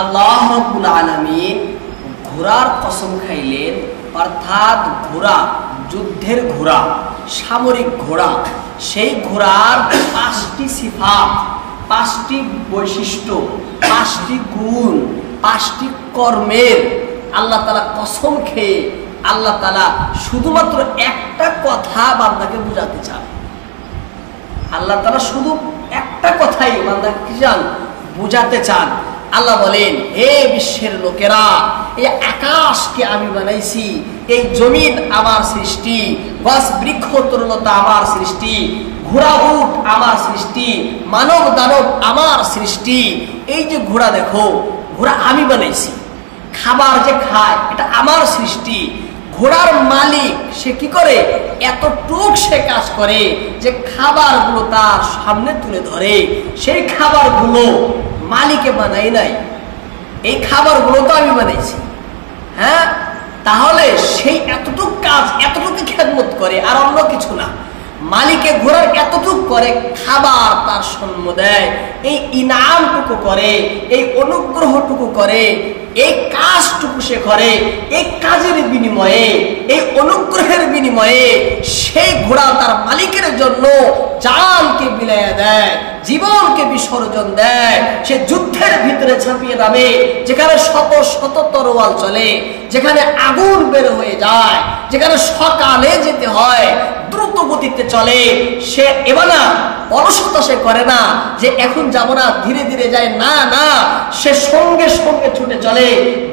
আল্লাহ রাব্বুল আলামিন ঘোড়ার কসম খাইলেন, অর্থাৎ ঘোড়া, যুদ্ধের ঘোড়া, সামরিক ঘোড়া। সেই ঘোড়ার 5টি সিফাত, 5টি বৈশিষ্ট্য, 5টি গুণ, 5টি কর্মের আল্লাহ তাআলা কসম খেয়ে আল্লাহ তাআলা শুধুমাত্র একটা কথা বান্দাকে বুঝাতে চান। আল্লাহ তাআলা শুধু একটা কথাই বান্দাকে কি চান? বুঝাতে চান। আল্লাহ বলেন, হে বিশ্বের লোকেরা, এই আকাশকে আমি বানাইছি, এই জমিন আমার সৃষ্টি, গাছ বৃক্ষ তরুলতা আমার সৃষ্টি, ঘোড়া উট আমার সৃষ্টি, মানব দানব আমার সৃষ্টি। এই যে ঘোড়া দেখো, ঘোড়া আমি বানাইছি, খাবার যে খায় এটা আমার সৃষ্টি। ঘোড়ার মালিক সে কি করে? এতটুক সে কাজ করে যে খাবারগুলো তার সামনে তুলে ধরে। সেই খাবারগুলো মালিকে বানাই নাই, এই খাবারগুলো তো আমি বানাইছি। হ্যাঁ, তাহলে সেই এতটুক কাজ, এতটুকু খেদমত করে, আর অন্য কিছু না। মালিকে ঘোড়ার এতটুক করে, খাবার তার জন্ম দেয়, এই ইনামটুকু করে, এই অনুগ্রহটুকু করে, এই কাজটুকু সে করে। এই কাজের বিনিময়ে, এই অনুগ্রহের বিনিময়ে সেই ঘোড়া তার মালিকের জন্য জানকে বিলাইয়া দেয়, জীবনকে বিসর্জন দেয়। সে যুদ্ধের ভিতরে ঝাঁপিয়ে যাবে, যেখানে শত শত তরোয়াল চলে, যেখানে আগুন বের হয়ে যায়, যেখানে সকালে যেতে হয়, দ্রুত গতিতে চলে। সে এবার না অলসতা সে করে না যে এখন যাব না, ধীরে ধীরে যায়, না না, সে সঙ্গে সঙ্গে ছুটে চলে,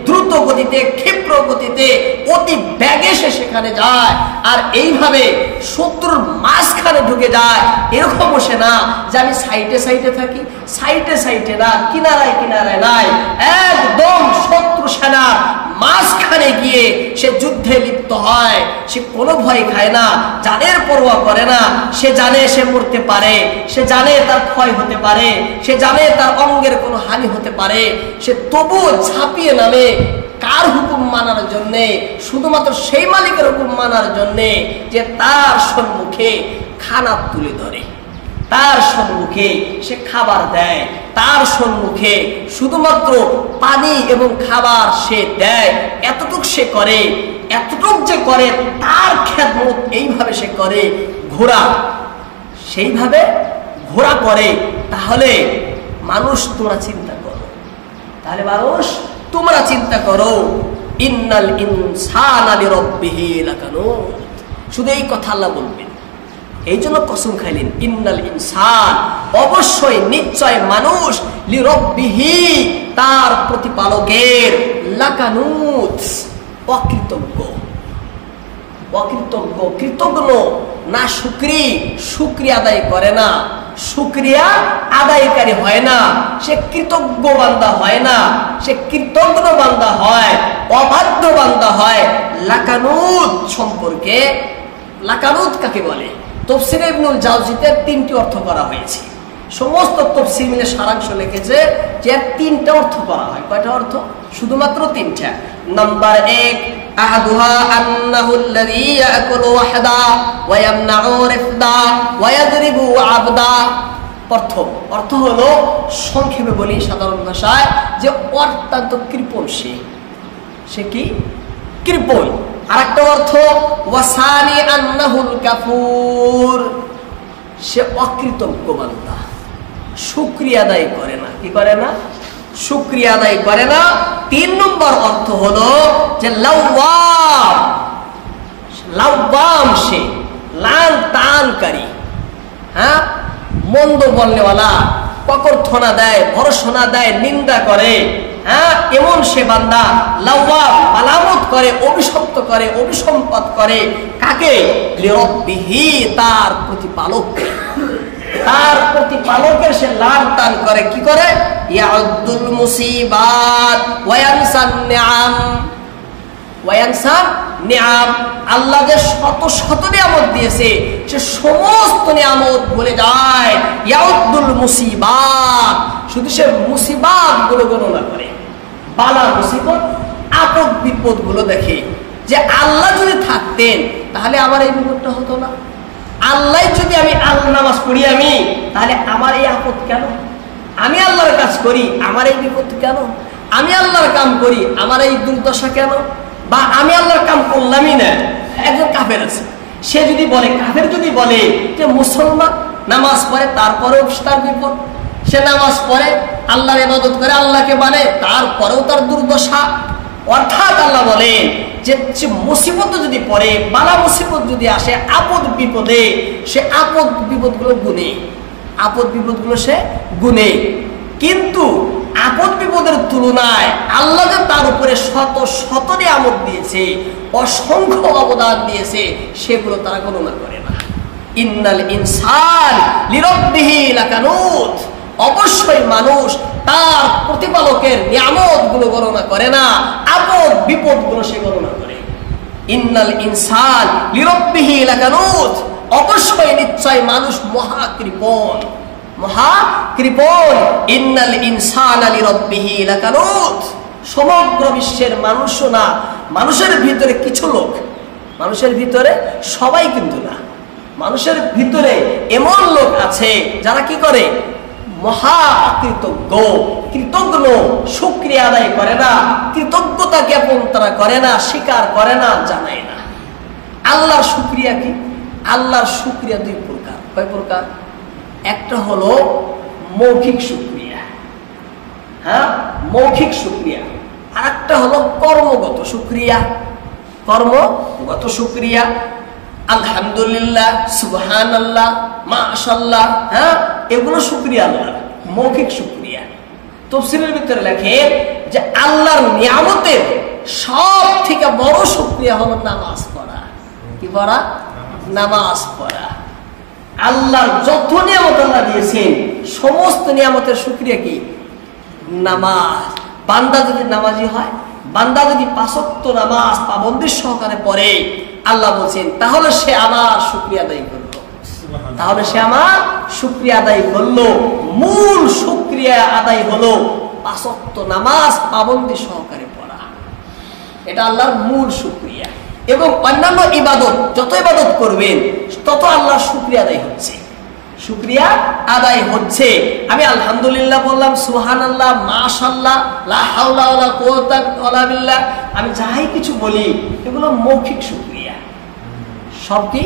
দ্রুত গতিতে, ক্ষিপ্র গতিতে, অতি বেগে সে সেখানে যায়। আর এইভাবে শত্রুর মাঝখানে ঢুকে যায়। এরকম বসে না যে আমি সাইডে সাইডে থাকি, সাইডে সাইডে না, কিনারায় কিনারায় নাই, একদম শত্রু সেনার মাঝখানে গিয়ে সে যুদ্ধে লিপ্ত হয়। সে কোনো ভয় খায় না, জানের পরোয়া করে না। সে জানে সে মরতে পারে, সে জানে তার ক্ষয় হতে পারে, সে জানে তার অঙ্গের কোনো হানি হতে পারে। সে তবুও ঝাঁপিয়ে নামে কার হুকুম মানার জন্যে? শুধুমাত্র সেই মালিকের হুকুম মানার জন্যে, যে তার সম্মুখে খানা তুলে ধরে, তার সম্মুখে সে খাবার দেয়, তার সম্মুখে শুধুমাত্র পানি এবং খাবার সে দেয়। এতটুক সে করে, এতটুক যে করে তার খেদমত এইভাবে সে করে। ঘোড়া সেইভাবে ঘোড়া করে। তাহলে মানুষ তোমরা চিন্তা করো, তাহলে মানুষ তোমরা চিন্তা করো, ইন্নাল ইনসানা লিরাব্বিহি লাকানুত। শুধু এই কথা আল্লাহ বলবেন, এই জন্য কসম খাইলেন, ইন্নাল ইনসান, অবশ্যই নিশ্চয় মানুষ, লিরাব্বিহি, তার প্রতিপালকের, লাকানুত, অকৃতজ্ঞ। অকৃতজ্ঞ, কৃতজ্ঞ না, শুকরিয়া আদায় করে না, শুকরিয়া আদায়কারী হয় না, সে কৃতজ্ঞ বান্দা হয় না, সে কৃতজ্ঞ বান্দা হয়, অবাধ্য বান্দা হয়। লাকানুত সম্পর্কে, লাকানুত কাকে বলে? তাফসীরে ইবনুল জাওজিতে 3টি অর্থ করা হয়েছে। সমস্ত তাফসীর মিলে সারাংশ লিখেছে যে 3টা অর্থ করা হয়। কয়টা অর্থ? শুধুমাত্র 3টা। নাম্বার 1, আহাদুহা আন্নাহু আল্লাযী ইয়াকুলু ওয়াহদা ওয়া ইয়ামনাউ রিফদা ওয়া ইয়াদরিবু আবদা। প্রথম অর্থ হলো, সংক্ষেপে বলি সাধারণ ভাষায়, যে অত্যন্ত কৃপণ সে কি? কৃপণ। আরেকটা অর্থ, ওয়াসানি আন্নাহুল কাফুর, সে অকৃতজ্ঞ বান্দা, শুকরিয়া আদায় করে না। কি করে না? শুকরিয়া আদায় করে না। 3 নম্বর অর্থ হলো যে লাওয়াম, লাওয়াম সে লান তানকারী, হ্যাঁ, মন্দ বলনেওয়ালা, ককর্থনা দেয়, ভরসনা দেয়, নিন্দা করে, হ্যাঁ, এমন সে বান্দা। লাওয়াম, মালামত করে, অভিশপ্ত করে, অভিসম্পাত করে। কাকে? লিরাব্বিহি, তার প্রতিপালক, তার প্রতিপালকের সে লান তান করে। কি করে? ইয়াউদ্দুল মুসিবাত ওয়া ইয়ানসান নিআম, ওয়া ইয়ানসান নিআম। আল্লাহ যে শত শত নিয়ামত দিয়েছে, সে সমস্ত নিয়ামত ভুলে যায়। ইয়াউদ্দুল মুসিবাত, শুধু সে মুসিবাত গুলো গণনা করে, বালা মুসিবত, আপদ বিপদ গুলো দেখে, যে আল্লাহ যদি থাকতেন তাহলে আমার এই বিপদটা হতো না। আল্লাহ যদি, আমি আল্লাহ নামাজ পড়ি আমি, তাহলে আমার এই আপদ কেন? আমি আল্লাহর কাজ করি, আমার এই বিপদ কেন? আমি আল্লাহর কাম করি, আমার এই দুর্দশা কেন? বা আমি আল্লাহর কাম করলামই না। একজন কাফের আছে, সে যদি বলে, কাফের যদি বলে যে মুসলমান নামাজ পড়ে তারপরেও তার বিপদ, সে নামাজ পড়ে আল্লাহর ইবাদত করে আল্লাহকে মানে তারপরেও তার দুর্দশা। অর্থাৎ আল্লাহ বলেন যে মুসিবত যদি পড়ে, বালা মুসিবত যদি আসে, আপদ বিপদে, সে আপদ বিপদগুলো গুনে, আপদ বিপদগুলো সে গুনে। কিন্তু আপদ বিপদের তুলনায় আল্লাহ যে তার উপরে শত শত নিয়ামত দিয়েছে, অসংখ্য অবদান দিয়েছে, সেগুলো তারা গণনা করে না। ইন্নাল ইনসান লিরাব্বিহি লাকানুত, অবশ্যই মানুষ তার প্রতিপালকের নিয়ামত গুলো গণনা করে না, আপদ বিপদ গুলো সে গণনা করে। ইন্নাল ইনসান লিরাব্বিহি লাকানুত, অবশ্যই নিশ্চয় মানুষ মহাকৃপণ, মহাকৃপণ। ইন্নাল ইনসানা লিরাব্বিহি লাকানুত, সমগ্র বিশ্বের মানুষও না, মানুষের ভিতরে কিছু লোক, মানুষের ভিতরে সবাই কিন্তু না, মানুষের ভিতরে এমন লোক আছে যারা কি করে, মহা অকৃতজ্ঞ, কৃতজ্ঞ, শুকরিয়া আদায় করে না, কৃতজ্ঞতা জ্ঞাপন তারা করে না, স্বীকার করে না, জানায় না। আল্লাহর শুকরিয়া কি? আল্লাহর শুকরিয়া দুই প্রকার। কয় প্রকার? একটা হলো মৌখিক শুকরিয়া, হ্যাঁ, মৌখিক শুকরিয়া। আর একটা হলো কর্মগত শুকরিয়া, কর্মগত শুকরিয়া। আলহামদুলিল্লাহ, সুবহানাল্লাহ, মাশাআল্লাহ, হ্যাঁ, এগুলো শুকরিয়া আল্লাহর, মৌখিক শুকরিয়া। তাফসীরের ভিতরে লেখে যে আল্লাহর নিয়ামতের সব থেকে বড় শুকরিয়া হলো নামাজ পড়া। কি পড়া? নামাজ পড়া। আল্লাহর যত নিয়ামত আল্লাহ দিয়েছেন, সমস্ত নিয়ামতের শুকরিয়া কি? নামাজ। বান্দা যদি নামাজি হয়, বান্দা যদি 5 ওয়াক্ত নামাজ পাবন্দির সহকারে পড়ে, আল্লাহ বলছেন তাহলে সে আমার শুকরিয়া আদায় করলো, তাহলে সে আমার শুকরিয়া আদায় করলো। মূল শুকরিয়া আদায় হলো 5 ওয়াক্ত নামাজ পাবন্দি সহকারে পড়া, এটা আল্লাহর মূল শুকরিয়া। এবং অন্যান্য ইবাদত, যত ইবাদত করবেন তত আল্লাহর শুকরিয়া আদায় হচ্ছে, শুকরিয়া আদায় হচ্ছে। আমি আলহামদুলিল্লাহ বললাম, সুবহানাল্লাহ, মাশাআল্লাহ, লা হাওলা ওয়ালা কুওয়াতা ইল্লা বিল্লাহ, আমি যাই কিছু বলি এগুলো মৌখিক শুকরিয়া। সব কি?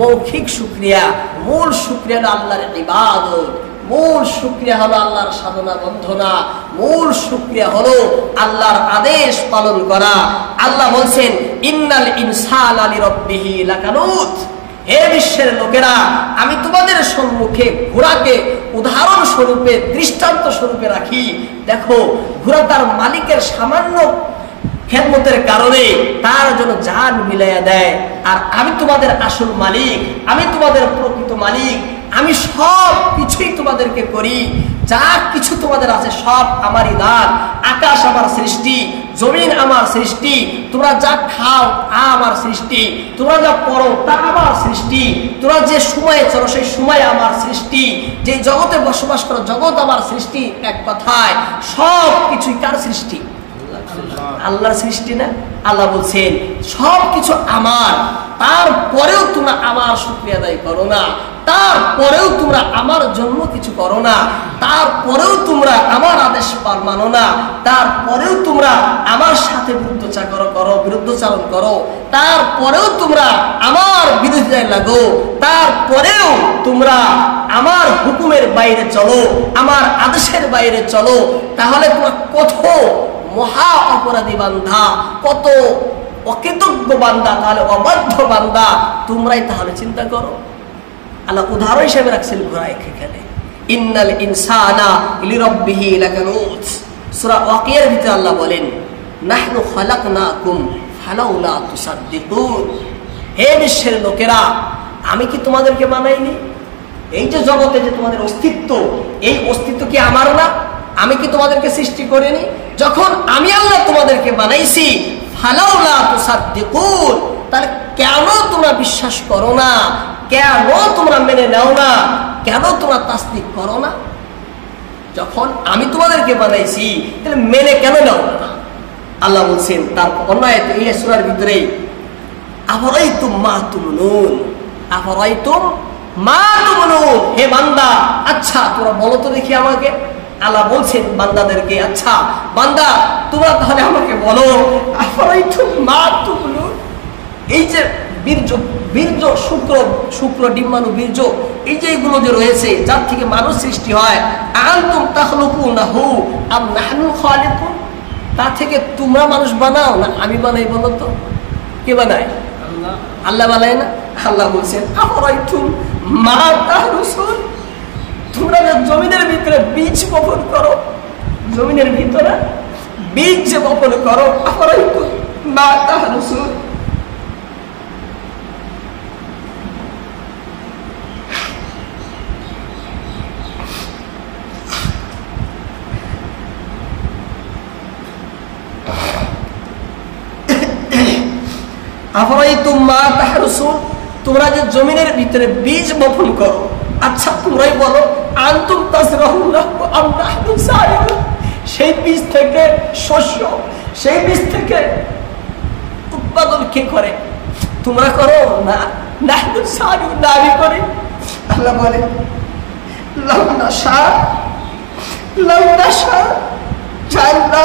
মৌখিক শুকরিয়া। মূল শুকরিয়া হলো আল্লাহর ইবাদত, মূল শুকরিয়া হলো আল্লাহর সাধনা বন্ধনা, মূল শুকরিয়া হলো আল্লাহর আদেশ পালন করা। আল্লাহ বলছেন ইন্নাল ইনসানা লিরাব্বিহি লাকানুত, হে বিশ্বের লোকেরা, আমি তোমাদের সম্মুখে ঘোড়াকে উদাহরণ স্বরূপে, দৃষ্টান্ত স্বরূপে রাখি। দেখো, ঘোড়া তার মালিকের সামান্য খেদমতের কারণে তার জন্য জান মিলাইয়া দেয়। আর আমি তোমাদের আসল মালিক, আমি তোমাদের প্রকৃত মালিক, আমি সব কিছুই তোমাদেরকে করি, যা কিছু তোমাদের আছে সব আমারই দান। আকাশ আমার সৃষ্টি, জমিন আমার সৃষ্টি, তোমরা যা খাও তা আমার সৃষ্টি, তোমরা যা পড়ো তা আমার সৃষ্টি, তোমরা যে সময়ে চলো সেই সময় আমার সৃষ্টি, যে জগতে বসবাস করো জগৎ আমার সৃষ্টি। এক কথায় সব কিছুই কার সৃষ্টি? আল্লাহর সৃষ্টি না? আল্লাহ বলছেন সব কিছু আমার, তারপরেও তোমরা আমার শুকরিয়া আদায় করো না, তারপরেও তোমরা আমার জন্য কিছু করো না, তারপরেও তোমরা আমার আদেশ মানো না, তারপরেও তোমরা আমার সাথে বিরুদ্ধচারণ করো, তারপরেও তোমরা আমার বিরোধিতায় লাগো, তারপরেও তোমরা আমার হুকুমের বাইরে চলো, আমার আদেশের বাইরে চলো, তাহলে তোমরা কত মহা অপরাধী বান্দা, কত অকৃতজ্ঞ বান্দা, তাহলে অবাধ্য বান্দা তোমরাই। তাহলে চিন্তা করো, আল্লাহ উদাহরণ হিসেবে রাখছেন ঘোড়া এখানে। ইন্নাল ইনসানা লিরাব্বিহি লাকানুত, সূরা ওয়াকিয়ার ভিতরে আল্লাহ বলেন নাহনু খালাকনাকুম ফালাউলা তুসাদ্দিকুন, হে বিশ্বের লোকেরা, আমি কি তোমাদেরকে বানাইনি? এই যে জগতে যে তোমাদের অস্তিত্ব, এই অস্তিত্ব কি আমার না? আমি কি তোমাদেরকে সৃষ্টি করিনি? যখন আমি আল্লাহ তোমাদেরকে বানাইছি, ফালাউলা তুসাদ্দিকুন, তাহলে কেন তোমরা বিশ্বাস করো না? কেন তোমরা মেনে নাও না? কেন তোমরা তাসদিক করো না? যখন আমি তোমাদেরকে বানাইছি তাহলে মেনে কেন নাও না? আল্লাহ বলছেন তার অন্য আয়াতে, এই সূরার ভিতরে, আফরাইতুম মা তুমনুন, আফরাইতুম মা তুমনুন, হে বান্দা, আচ্ছা তোমরা বলো তো দেখি আমাকে, আল্লাহ বলছেন বান্দাদেরকে, আচ্ছা বান্দা তোমরা তাহলে আমাকে বলো, এই যে বীর্য বীর্য শুক্র শুক্র ডিম্বাণু বীর্য এই যে এগুলো যে রয়েছে যার থেকে মানুষ সৃষ্টি হয়, আনতুম তাখলুকুনাহু আম নাহনুল খালিকুন, তা থেকে তোমরা মানুষ বানাও না আমি বানাই? বলো তো কে বানায়? আল্লাহ বানায় না? আল্লাহ বলছেন আফরাইতুম মা তাহরুসুন, তোমরা যে জমিনের ভিতরে বীজ বপন করো, জমিনের ভিতরে বীজ যে বপন করো, আফরাইতুম মা তাহরুসুন, তোমরা যে জমিনের ভিতরে বীজ বপন করো, আচ্ছা তোমরাই বলো আনতুম তাজরাউনাহু আম নাহনু যারিউন, সেই বীজ থেকে শস্য, সেই বীজ থেকে উৎপাদন কে করে? তোমরা করো না? নাহনু যারিউন, না আমি করি। আল্লাহ বলে লাউ নাশা জাআলনা,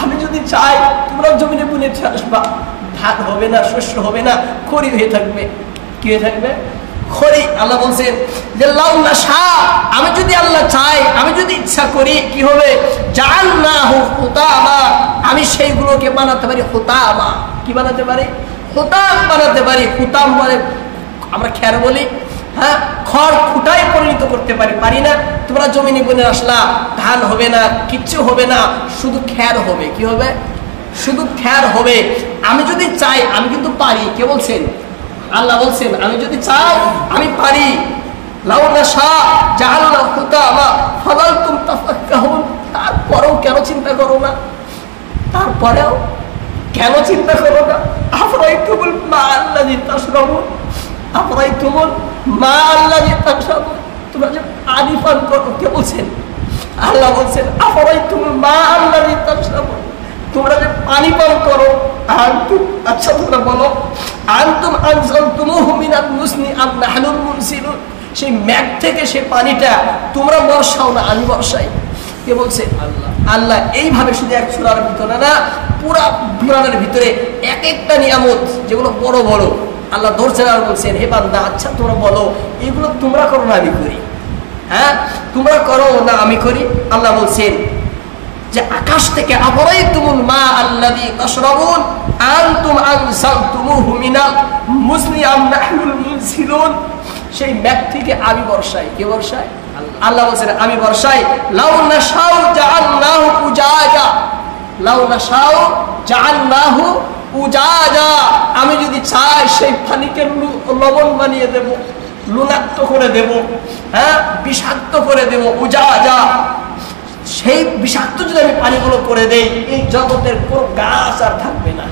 আমি যদি চাই তোমরা জমিনে বুনে আসবা, ধান হবে না, শস্য হবে না, খড়ি হয়ে থাকবে। কি হয়ে থাকবে? খড়ি। আল্লাহ বলছেন যে লাউ নাশা, আমি যদি আল্লাহ চাই, আমি যদি ইচ্ছা করি কি হবে? জাআলনাহু হুতামা, আমি সেইগুলোকে বানাতে পারি হুতামা। কি বানাতে পারি? হুতাম বানাতে পারি। হুতাম বলে আমরা খ্যার বলি, হ্যাঁ, খড় খুঁটায় পরিণত করতে পারি, পারি না? তোমরা জমিনে বুনে আসলা, ধান হবে না, কিচ্ছু হবে না, শুধু খ্যার হবে। কি হবে? শুধু খ্যার হবে। আমি যদি চাই আমি কিন্তু পারি। কে বলছেন? আল্লাহ বলছেন আমি যদি চাই আমি পারি। লাউ নাশা জাআলনাহু হুতামা ফাযালতুম তাফাক্কাহুন, তারপরেও কেন চিন্তা করো না? তারপরেও কেন চিন্তা করো না? আফরাইতুমুল মা আল্লাযী তাশরাবুন, আফরাইতুমুল মা আল্লাযী তাশরাবুন, তোমরা যে পানি পান করো। কে বলছেন? আল্লাহ বলছেন আফরাইতুমুল মা আল্লাযী তাশরাবুন, তোমরা যে পানি পান করো। আনতুম, আচ্ছা তোমরা বলো আনতুম আনজালতুমুহু মিনাল মুসনি আম নাহনুল মুনসিলুন, সেই মেঘ থেকে সেই পানিটা তোমরা বর্ষাও না আমি বর্ষাই। কে বলছে? আল্লাহ। আল্লাহ এইভাবে শুধু এক সূরার ভিতরে না, পুরা কোরআনের ভিতরে এক একটা নিয়ামত যেগুলো বড় বড় আল্লাহ ধরছেন আর বলছেন হে বান্দা আচ্ছা তোমরা বলো এগুলো তোমরা করো না আমি করি? হ্যাঁ, তোমরা করো না আমি করি? আল্লাহ বলছেন যে আকাশ থেকে আফরাইতুমুল মা আল্লাযী তাশরাবুন আনতুম আনজালতুমুহু মিনাল মুসনি আম নাহনুল মুনসিলুন, সেই মেঘ থেকে আমি বর্ষাই। কে বর্ষায়? আল্লাহ বলছেন আমি বর্ষাই। লাউ নাশাউ জাআলনাহু উজাজা, লাউ নাশাউ জাআলনাহু উজাজা, আমি যদি চাই সেই পানিকে লবণ বানিয়ে দেব, লুনাক্ত করে দেব, হ্যাঁ, বিষাক্ত করে দেব। উজাজা, সেই বিষাক্ত যদি আমি পানিগুলো করে দেই, এই জগতের কোনো গাছ আর থাকবে না,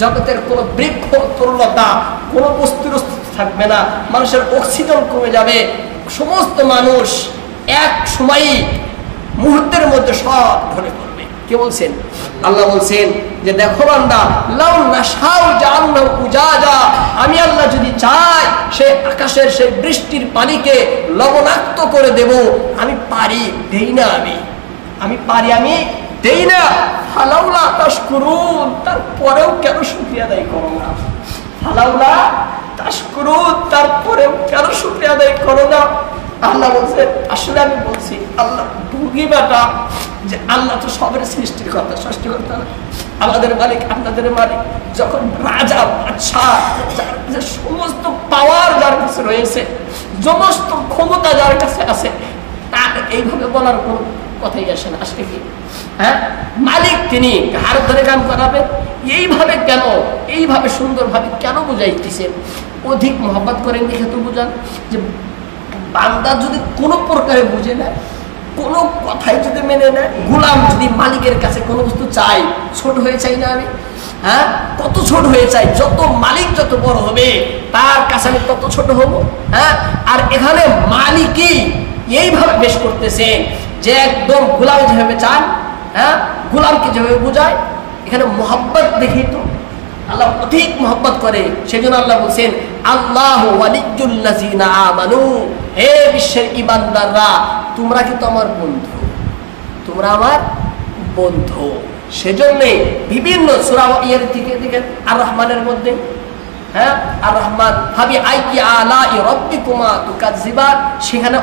জগতের কোনো বৃক্ষ তরুলতা, কোনো বস্তুর অস্তিত্ব থাকবে না, মানুষের অক্সিজেন কমে যাবে, সমস্ত মানুষ এক সময়ই মুহূর্তের মধ্যে সব ঢলে পড়বে। কে বলছেন? আল্লাহ বলছেন যে দেখো বান্দা লাউ নাশাউ জাআলনাহু উজাজা, আমি আল্লাহ যদি চাই সেই আকাশের সেই বৃষ্টির পানিকে লবণাক্ত করে দেব, আমি পারি, দেই না আমি পারি, আমি দেই না। ফালাউলা তাশকুরুন, তারপরেও কেন শুকরিয়া আদায় করো না? ফালাউলা তাশকুরুন, তারপরেও কেন শুকরিয়া আদায় করো না? আল্লাহ বলছে আসলে আমি বলছি আল্লাহ ভুগিবাটা যে আল্লাহ তো সবের সৃষ্টির কথা, সৃষ্টিকর্তা না, আমাদের মালিক, আপনাদের মালিক। যখন রাজা বাদশাহ যে সমস্ত পাওয়ার যার কাছে রয়েছে, সমস্ত ক্ষমতা যার কাছে আছে, তার এইভাবে বলার কোনো কথাই আসে না। আসলে কি, হ্যাঁ, মালিক তিনি হার ধরে কাম করাবেন এইভাবে কেন? এইভাবে সুন্দরভাবে কেন বুঝাইতেছেন? অধিক মহব্বত করেন দেখে তো বুঝান যে বান্দা যদি কোনো প্রকারে বুঝে নেয়, কোনো কথাই যদি মেনে নেয়, গোলাম যদি মালিকের কাছে কোনো বস্তু চাই, ছোট হয়ে চাই না আমি? হ্যাঁ, কত ছোট হয়ে চাই, যত মালিক যত বড় হবে তার কাছে আমি তত ছোট হব। হ্যাঁ, আর এখানে মালিকই এইভাবে বেশ করতেছেন যে একদম গোলাম যেভাবে চান, হ্যাঁ, গোলামকে যেভাবে বুঝায়, এখানে মোহাব্বত দেখি তো আল্লাহ অধিক মহব্বত করে। সেজন্য আল্লাহ বলছেন আল্লাহু ওয়ালিয়্যুল্লাযিনা আমানু, হে বিশ্বের ঈমানদাররা তোমরা কিন্তু আমার বন্ধু, তোমরা আমার বন্ধু। সেজন্য বিভিন্ন সূরা এর দিকে আর রহমানের মধ্যে, হ্যাঁ আর রহমান হাবি আইকি আলাই রাব্বিকুমা তুকাজ্জিবান, সেখানে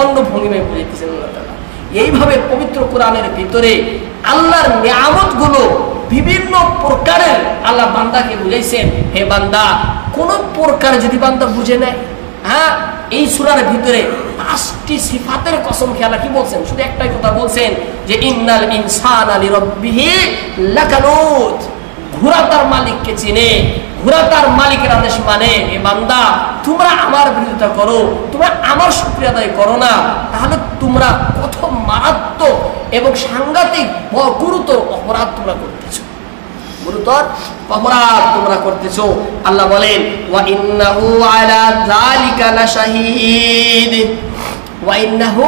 অন্য ভঙ্গিমায় বুঝাইতেছেন আল্লাহ তাআলা। এইভাবে পবিত্র কোরআনের ভিতরে আল্লাহর নিয়ামতগুলো বিভিন্ন প্রকারের আল্লাহ বান্দাকে বুঝাইছেন। হে বান্দা, কোন প্রকার যদি বান্দা বুঝে নেয়, হ্যাঁ এই সূরার ভিতরে 5টি সিফাতের কসম খেয়ে আল্লাহ কি বলছেন? শুধু একটাই কথা বলছেন যে ইন্নাল ইনসানা লিরাব্বিহি লাকানুত। ঘোড়া তার মালিককে চিনে, ঘোড়া তার মালিকের আদেশ মানে। এ বান্দা, তোমরা আমার বিরোধিতা করো, তোমরা আমার শুকরিয়া আদায় করো না, তাহলে তোমরা কত মারাত্মক এবং সাংঘাতিক গুরুতর অপরাধ তোমরা করতেছো, গুরুতর অপরাধ তোমরা করতেছো। আল্লাহ বলেন ওয়া ইন্নাহু আলা যালিকা লাশাহীদ, ওয়া ইন্নাহু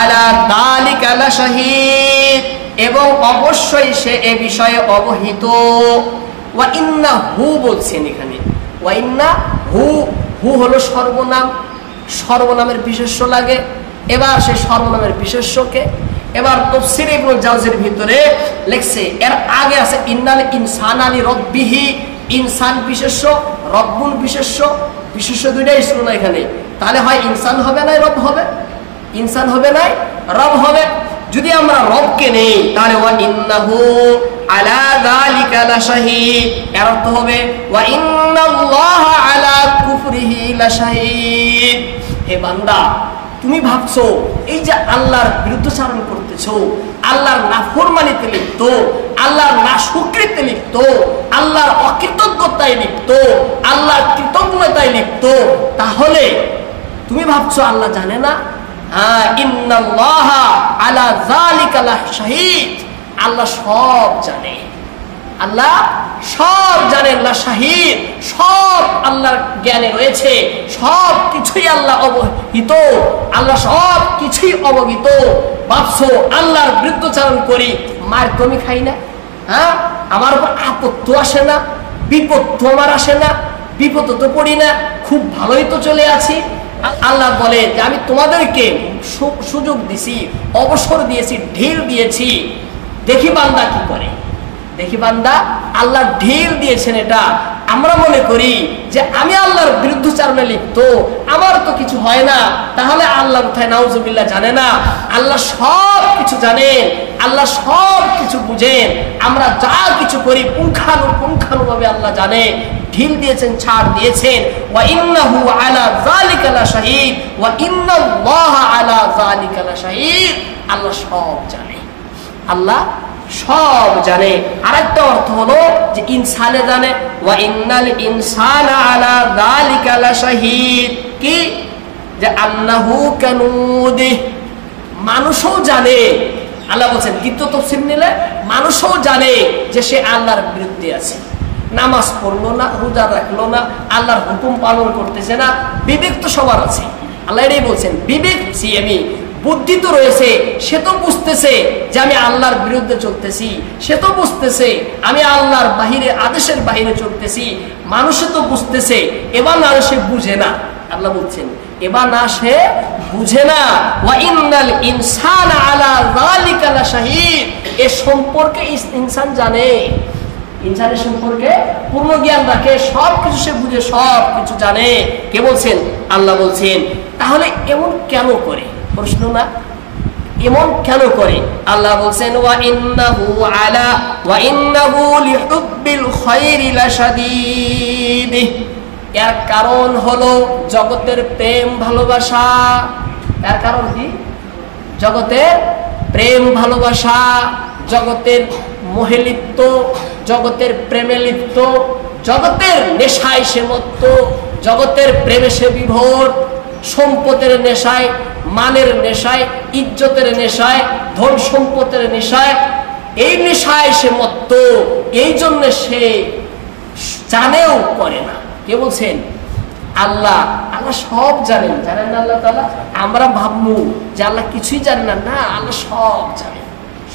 আলা যালিকা লাশাহীদ, এবং অবশ্যই সে এ বিষয়ে অবহিত। ওয়া ইন্নাহু বলছেন এখানে, ওয়া ইন্নাহু, হু হলো সর্বনাম, সর্বনামের বিশেষ্য লাগে। এবার সে সর্বনামের বিশেষ্যকে এবার তাফসীর ইবনে জাওজির ভিতরে লেখছে, এর আগে আছে ইন্নাল ইনসানা লিরাব্বিহি, ইনসান বিশেষ্য, রব্বুন বিশেষ্য, বিশেষ্য দুইটাই ছিল না এখানে। তাহলে হয় ইনসান হবে না রব হবে, ইনসান হবে না রব হবে। যদি আমরা রবকে নেই তাহলে ওয়া ইন্নাহু আলা যালিকা লাশাহীদ, এর অর্থ হবে ওয়া ইন্নাল্লাহা আলা কুফরিহি লাশাহীদ। হে বান্দা, তুমি ভাবছো এই যে আল্লাহর বিরুদ্ধাচরণ করতেছো, আল্লাহর নাফরমানিতে লিপ্ত, আল্লাহর নাশুকরিতে লিপ্ত, আল্লাহর অকৃতজ্ঞতায় লিপ্ত, আল্লাহর কৃতজ্ঞতায় লিপ্ত, তাহলে তুমি ভাবছো আল্লাহ জানে না? ইন্নাল্লাহা আলা যালিকা লাশাহীদ, আল্লাহ সব জানে, আল্লাহ সব জানেন। লাশাহীদ, সব আল্লাহর জ্ঞানে রয়েছে, সব কিছুই আল্লাহ অবহিত, আল্লাহ সব কিছুই অবগত। ভাবছো আল্লাহর বিরুদ্ধাচরণ করি, মার তুমি খাই না, হ্যাঁ আমার উপর আপত্তি আসে না, বিপদ তো আমার আসে না, বিপদ তো পড়ি না, খুব ভালোই তো চলে আছি। আল্লাহ বলে যে আমি তোমাদেরকে সুযোগ দিছি, অবসর দিয়েছি, ঢিল দিয়েছি, দেখি বান্দা কি করে, দেখি বান্দা। আল্লাহ ঢিল দিয়েছেন, এটা আমরা মনে করি যে আমি আল্লাহর বিরুদ্ধাচরণে লিপ্ত, আমার তো কিছু হয় না, তাহলে আল্লাহ কোথায়? নাউজুবিল্লাহ, জানে না। আল্লাহ সব কিছু জানেন, আল্লাহ সব কিছু বুঝেন, আমরা যা কিছু করি পুঙ্খানুপুঙ্খানুভাবে আল্লাহ জানে। ঢিল দিয়েছেন, ছাড় দিয়েছেন। ওয়া ইন্নাহু আলা যালিকা লাশাহীদ, ওয়া ইন্নাল্লাহা আলা যালিকা লাশাহীদ, আল্লাহ সব জানে, আল্লাহ সব জানে। আরেকটা অর্থ হলো যে ইনসানে জানে, ওয়া ইন্নাল ইনসানা আলা যালিকা লাশাহীদ, কি যে আন্নাহু কানুদ, মানুষও জানে। আল্লাহ বলেন দ্বিতীয় তাফসীর নিলে মানুষও জানে যে সে আল্লাহর বিরুদ্ধে আছে, নামাজ পড়লো না, রোজা রাখলো না, আল্লাহর হুকুম পালন করতেছে না। বিবেক তো সবার আছে, আল্লাহ এটাই বলছেন বিবেক আমি, বুদ্ধি তো রয়েছে, সে তো বুঝতেছে যে আমি আল্লাহর বিরুদ্ধে চলতেছি, সে তো বুঝতেছে আমি আল্লাহর বাহিরে, আদেশের বাহিরে চলতেছি। মানুষে তো বুঝতেছে, এবার না সে বুঝে না। আল্লাহ বলছেন এবার না সে বুঝে না। ওয়া ইন্নাল ইনসানা আলা যালিকা লাশাহীদ, এ সম্পর্কে ইনসান জানে, ইনসানের সম্পর্কে পূর্ণ জ্ঞান রাখে, সব কিছু সে বুঝে, সব কিছু জানে। কে বলছেন? আল্লাহ বলছেন। তাহলে এমন কেন করে? প্রশ্ন না, এমন কেন করে? আল্লাহ বলছেন ওয়া ইন্নাহু লিহুব্বিল খায়রি লাশাদীদ, এর কারণ হলো জগতের প্রেম ভালোবাসা। এর কারণ কি? জগতের প্রেম ভালোবাসা, জগতের মোহে লিপ্ত, জগতের প্রেমে লিপ্ত, জগতের নেশায় সে মত্ত, জগতের প্রেমে সে বিভোর, সম্পদের নেশায়, মানের নেশায়, ইজ্জতের নেশায়, ধন সম্পদের নেশায়, এই নেশায় সে মত্ত। এই জন্য সে জানেও করে না। কে বলছেন? আল্লাহ। আল্লাহ সব জানেন, জানেন না আল্লাহ তাআলা? আমরা ভাববো যে আল্লাহ কিছুই জানেন না, না, আল্লাহ সব জানেন,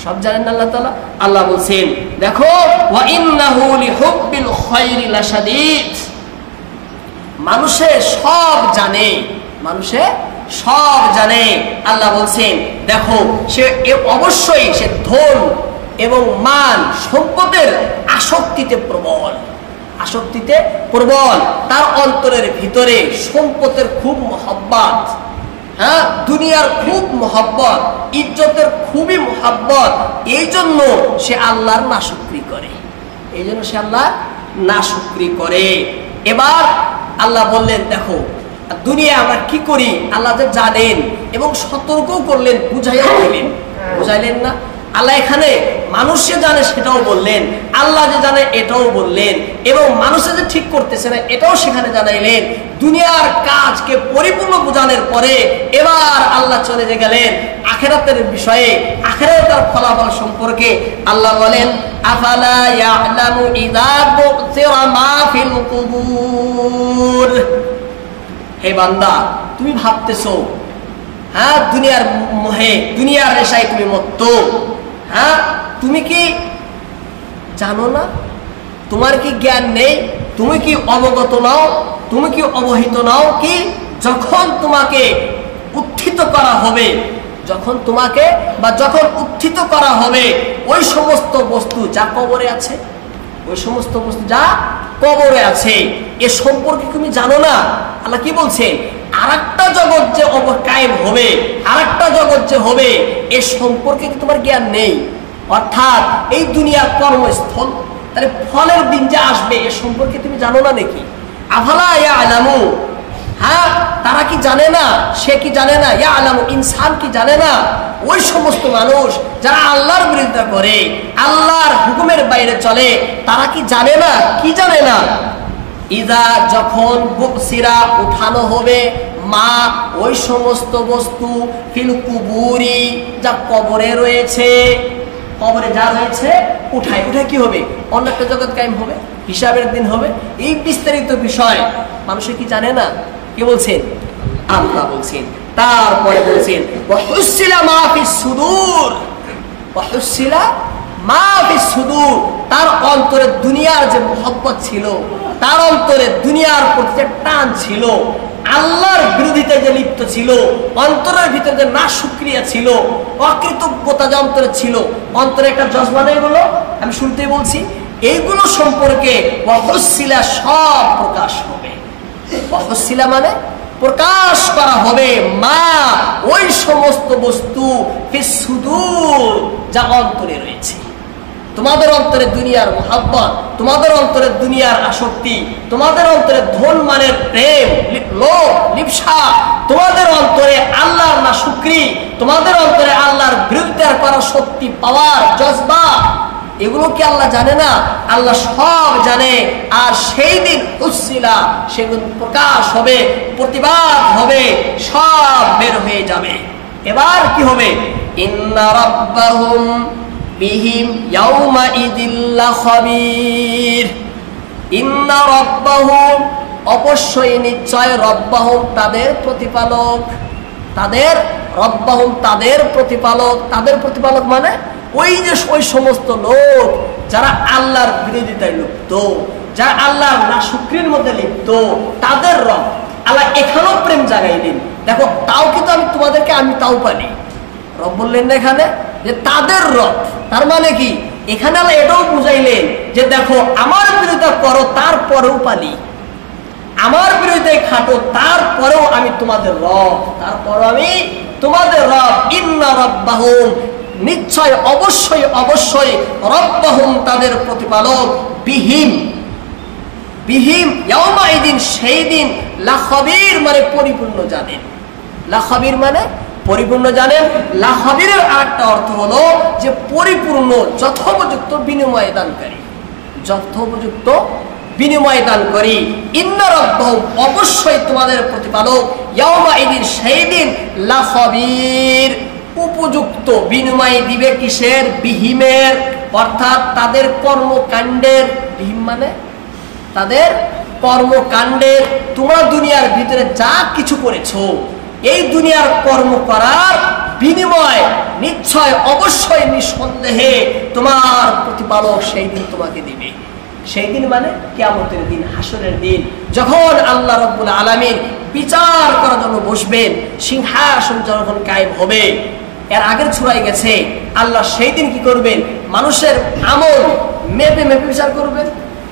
সব জানেন না আল্লাহ তাআলা। আল্লাহ বলছেন দেখো ওয়া ইন্নাহু লিহুব্বিল খায়রি লাশাদীদ, মানুষে সব জানে, মানুষে সব জানে। আল্লাহ বলছেন দেখো সে অবশ্যই সে ধন এবং মান সম্পদের আসক্তিতে প্রবল, আসক্তিতে প্রবল। তার অন্তরের ভিতরে সম্পদের খুব মহব্বত, হ্যাঁ, দুনিয়ার খুব মহব্বত, ইজ্জতের খুবই মহব্বত। এই জন্য সে আল্লাহর নাশুকরি করে, এই জন্য সে আল্লাহর নাশুকরি করে। এবার আল্লাহ বললেন দেখো দুনিয়া আমরা কি করি আল্লাহ যে জানেন এবং সতর্কও করলেন, বুঝাইয়া দিলেন, বুঝাইলেন না? আল্লাহ এখানে মানুষে জানে সেটাও বললেন, আল্লাহ যে জানে এটাও বললেন, এবং মানুষে যে ঠিক করতেছে না এটাও সেখানে জানাইলেন। দুনিয়ার কাজকে পরিপূর্ণ বোঝানোর পরে এবার আল্লাহ চলে গেলেন আখিরাতের বিষয়ে, আখিরাতের ফলাফল সম্পর্কে। আল্লাহ বলেন আফালা ইয়ালামু ইযা বু'থিরা মা ফিল কুবুর, হে বান্দা তুমি ভাবতেছো, হ্যাঁ, দুনিয়ার মোহে, দুনিয়ার নেশায় তুমি মত্ত, হ্যাঁ, তুমি কি জানো না? তোমার কি জ্ঞান নেই? তুমি কি অবগত নাও? তুমি কি অবহিত নাও কি যখন তোমাকে উত্থিত করা হবে, যখন তোমাকে বা যখন উত্থিত করা হবে ওই সমস্ত বস্তু যা কবরে আছে, ওই সমস্ত বস্তু যা কবরে আছে এ সম্পর্কে তুমি জানো না? আল্লাহ কি বলছেন আরেকটা জগৎ যে কায়েম হবে, আরেকটা জগৎ যে হবে এ সম্পর্কে কি তোমার জ্ঞান নেই? অর্থাৎ এই দুনিয়ার কর্মস্থল, তাহলে ফলের দিন যে আসবে এ সম্পর্কে তুমি জানো না নাকি? আফালা ইয়ালামু, হ্যাঁ, তারা কি জানে না? সে কি জানে না? ইয়ালামু, ইনসান কি জানে না? ওই সমস্ত মানুষ যারা আল্লাহর বিরোধিতা করে, আল্লাহর হুকুমের বাইরে চলে, তারা কি জানে না? কি জানে না? ইদা, যখন বুকসিরা উঠানো হবে, মা, ওই সমস্ত বস্তু, ফিল কুবুরি, যা কবরে রয়েছে, কবরে যা রয়েছে উঠায়, উঠায় কি হবে? অন্য একটা জগৎ কায়েম হবে, হিসাবের দিন হবে। এই বিস্তারিত বিষয় মানুষে কি জানে না? কে বলছেন? আল্লাহ বলছেন। তারপরে বলছেন ওয়াহুসিলা মা ফিস সুদূর, ওয়াহুসিলা মা ফিস সুদূর, তার অন্তরে দুনিয়ার যে মহব্বত ছিল, তার অন্তরে দুনিয়ার প্রতি যে টান ছিল, আল্লাহর বিরোধিতায় যে লিপ্ত ছিল, অন্তরের ভিতরে যে নাশুকরিয়া ছিল, অকৃতজ্ঞতা যে অন্তরে ছিল, অন্তরে একটা জজবা নেই, এগুলো আমি শুনতেই বলছি, এইগুলো সম্পর্কে ওয়াহুসিলা সব প্রকাশ হবে। ওয়াহুসিলা মানে প্রকাশ করা হবে, মা, ওই সমস্ত বস্তু ফিস সুদূর, যা অন্তরে রয়েছে। তোমাদের অন্তরে দুনিয়ার মহব্বত, তোমাদের অন্তরে দুনিয়ার আসক্তি, তোমাদের অন্তরে ধন মানের প্রেম, লোভ, লিপ্সা, তোমাদের অন্তরে আল্লাহর নাশুকরি, তোমাদের অন্তরে আল্লাহর বিরুদ্ধে করার শক্তি, পাওয়ার, জজবা, এগুলো কি আল্লাহ জানে না? আল্লাহ সব জানে। আর সেই দিন উসিলা, সেগুলো প্রকাশ হবে, প্রতিবাদ হবে, সব বের হয়ে যাবে। এবার কি হবে? ইন্না রাব্বাহুম বিহিম ইয়াউমাইযিল লাখাবীর, ইন্না রাব্বাহুম, অবশ্যই নিশ্চয়, রব্বাহুম, তাদের প্রতিপালক, তাদের রব্বাহুম, তাদের প্রতিপালক, তাদের প্রতিপালক মানে ওই যে ওই সমস্ত লোক যারা আল্লাহর বিরোধিতায় লিপ্ত, যারা আল্লাহর নাশুকরির মধ্যে লিপ্ত, তাদের রব। আল্লাহ এখানেও প্রেম জাগাইলেন, দেখো তাও কিন্তু আমি তোমাদেরকে আমি তাও পানি, রব বললেন না এখানে যে তাদের রব। তার মানে কি এখানে আল্লাহ এটাও বুঝাইলেন যে দেখো আমার বিরোধিতা করো তারপরেও পানি, আমার বিরোধিতায় খাটো তারপরেও আমি তোমাদের রব, তারপরেও আমি তোমাদের রব। ইন্না রাব্বাহুম, নিশ্চয়, অবশ্যই, অবশ্যই, রব্বাহুম, তাদের প্রতিপালক, বিহিম, বিহিম ইয়াউমাইদিন, সেই দিন, লাখাবীর মানে পরিপূর্ণ জানেন, লাখাবীর মানে পরিপূর্ণ জানেন। লাখাবীরের আরেকটা অর্থ হলো যে পরিপূর্ণ, যথোপযুক্ত বিনিময় দানকারী, যথোপযুক্ত বিনিময় দান করি। ইন্না রাব্বাহুম, অবশ্যই তোমাদের প্রতিপালক, ইয়াউমাইদিন, সেই দিন, লাখাবীর, উপযুক্ত বিনিময় দিবে কিসের? বিহিমের, অর্থাৎ তাদের কর্মকাণ্ডের। বিহিম মানে তাদের কর্মকাণ্ডের। তোমরা দুনিয়ার ভিতরে যা কিছু করেছো এই দুনিয়ার কর্ম করার বিনিময় নিশ্চয় অবশ্যই নিঃসন্দেহে তোমার প্রতিপালক সেই দিন তোমাকে দিবে। সেই দিন মানে কিয়ামতের দিন, হাসরের দিন, যখন আল্লাহ রাব্বুল আলামিন বিচার করার জন্য বসবেন, সিংহাসন যখন কায়েম হবে। এর আগের সূরায় গেছে আল্লাহ সেই দিন কি করবেন, মানুষের আমল মেপে মেপে বিচার করবেন।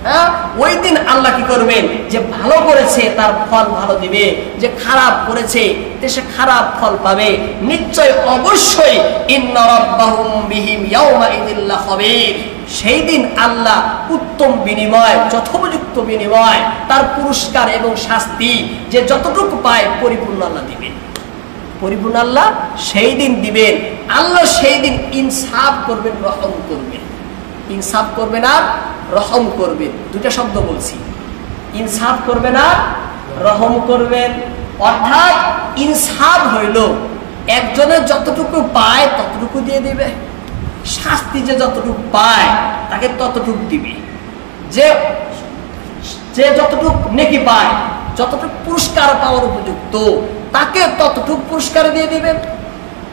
হ্যাঁ, ওই দিন আল্লাহ কি করবেন, যে ভালো করেছে তার ফল ভালো দিবে, যে খারাপ করেছে সে খারাপ ফল পাবে। নিশ্চয় অবশ্যই ইন্না রাব্বাহুম বিহিম ইয়াউমাইযিল লাখাবীর, সেই দিন আল্লাহ উত্তম বিনিময়, যথোপযুক্ত বিনিময়, তার পুরস্কার এবং শাস্তি যে যতটুকু পায় পরিপূর্ণ আল্লাহ দিবেন, পরিপূর্ণ আল্লাহ সেই দিন দিবেন। আল্লাহ সেই দিন ইনসাফ করবেন, রহম করবেন। ইনসাফ করবেন আর রহম করবেন, দুটা শব্দ বলছি, ইনসাফ করবেন আর রহম করবেন। অর্থাৎ ইনসাফ হইল একজনের যতটুকু পায় ততটুকু দিয়ে দিবে, শাস্তি যে যতটুকু পায় তাকে ততটুকু দিবে, যে যে যতটুকু নেকি পায়, যতটুকু পুরস্কার পাওয়ার উপযুক্ত তাকে ততটুকু পুরস্কার দিয়ে দিবেন।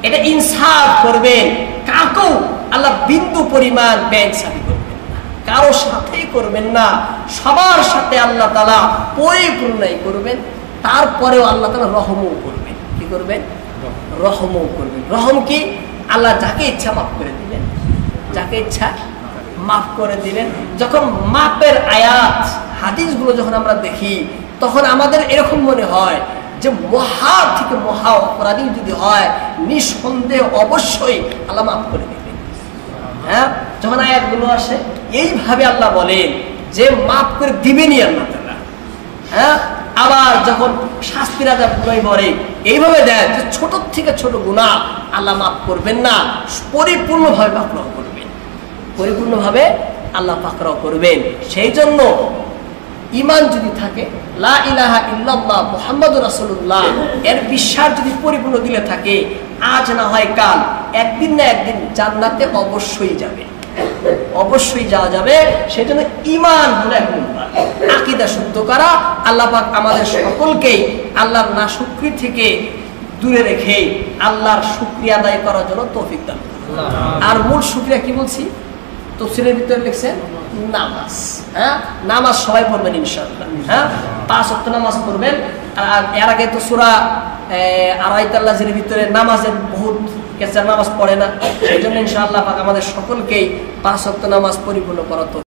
এটা ইনসাফ করবেন। কাকেও আল্লাহ বিন্দু পরিমাণ বেইনসাফি করবেন না, কারো সাথেই করবেন না, সবার সাথে আল্লাহ তাআলা পরিপূর্ণই করবেন। তারপরেও আল্লাহ তাআলা রহমও করবেন। কি করবেন? রহমও করবেন। রহম কি? আল্লাহ যাকে ইচ্ছা মাফ করে দিবেন, যাকে ইচ্ছা মাফ করে দিবেন। যখন মাপের আয়াত হাদিসগুলো যখন আমরা দেখি তখন আমাদের এরকম মনে হয় যে মহা থেকে মহা অপরাধী যদি হয় নিঃসন্দেহে অবশ্যই আল্লাহ মাফ করে দিবেন। হ্যাঁ, যখন আয়াতগুলো আসে এইভাবে আল্লাহ বলেন যে মাফ করে দিবেনই আল্লাহ তাআলা। হ্যাঁ, আবার যখন শাস্তির আযাব পরে এইভাবে দেয় যে ছোট থেকে ছোট গুনাহ আল্লাহ মাফ করবেন না, পরিপূর্ণভাবে পাকড়াও করবেন, পরিপূর্ণভাবে আল্লাহ পাকড়াও করবেন। সেই জন্য ঈমান যদি থাকে, লা ইলাহা ইল্লাল্লাহ মুহাম্মাদুর রাসূলুল্লাহ, এর বিশ্বাস যদি পরিপূর্ণ দিলে থাকে, আজ না হয় কাল, একদিন না একদিন জান্নাতে অবশ্যই যাবে, অবশ্যই যাওয়া যাবে। সেজন্য ঈমান হলো এক নম্বর, আকীদা শুদ্ধ করা। আল্লাহ পাক আমাদের সকলকেই আল্লাহর নাশুকরি থেকে দূরে রেখে আল্লাহর শুকরিয়া আদায় করার জন্য তৌফিক দান করুন। আর মূল শুকরিয়া কি বলছি, তাফসীরের ভিতরে লিখছেন নামাজ। হ্যাঁ, নামাজ সবাই পড়বেন ইনশাআল্লাহ। হ্যাঁ, 5 ওয়াক্ত নামাজ পড়বেন। আর এর আগে তো সূরা আরাইতাল্লাহির ভিতরে নামাজের বহুত কেসার নামাজ পড়ে না, সেই জন্য ইনশাআল্লাহ পাক আমাদের সকলকেই 5 ওয়াক্ত নামাজ পরিপূর্ণ করা